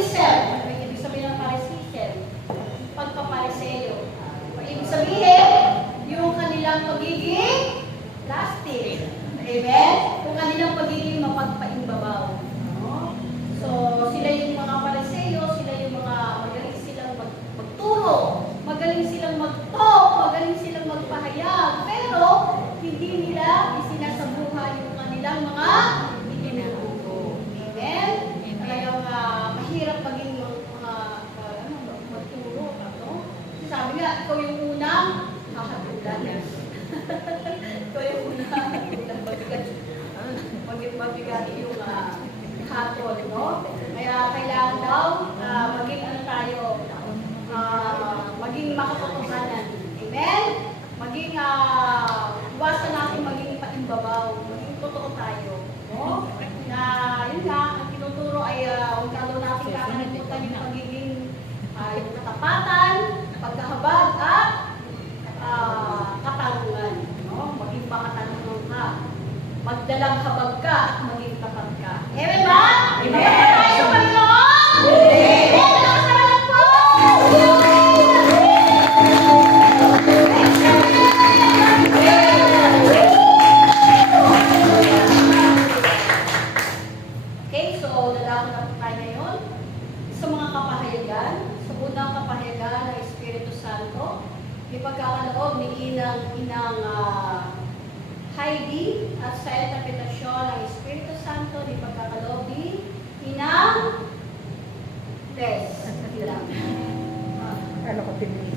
parisism. Ano yung ibig sabihin ng parisism? Pagpapariseo. Ibig sabihin, yung kanilang pagiging plastic. Amen? Kung kanilang pagiging mapagpaimbabaw. No? So, sila yung mga pariseo, sila yung mga magaling silang magturo, magaling silang mag-talk, magaling silang magpahayag, pero hindi nila isinasabuhay yung kanilang mga itinuturo. Amen? Talagang mahirap maging magturo. No? Sabi nga, ikaw yung unang hahatulan. Ikaw yung unang mabigat yung hatol, no? Kaya kailangan daw maging ano tayo, maging makatotohanan. Amen? Maging iwasan natin maging paimbabaw, maging totoo tayo. No? Na yun nga, ang tinuturo ay huwag lalo natin kakalimutan yung pagiging yung katapatan, pagkahabag at katarungan. No? Maging makatarungan ka. Magdalang habag ka at maging tapat ka. Amen ba? Amen! Tayo sa Panginoon! Amen! Lakas na lang po! Okay, so dadako na po tayo ngayon sa mga kapahayagan. Sa unang kapahayagan ng Espiritu Santo, may pagkakaloob ni Inang Heidi at sa interpretasyon ng Espiritu Santo, may pagkakaloob ni Inang Tess. Ano ko pinili?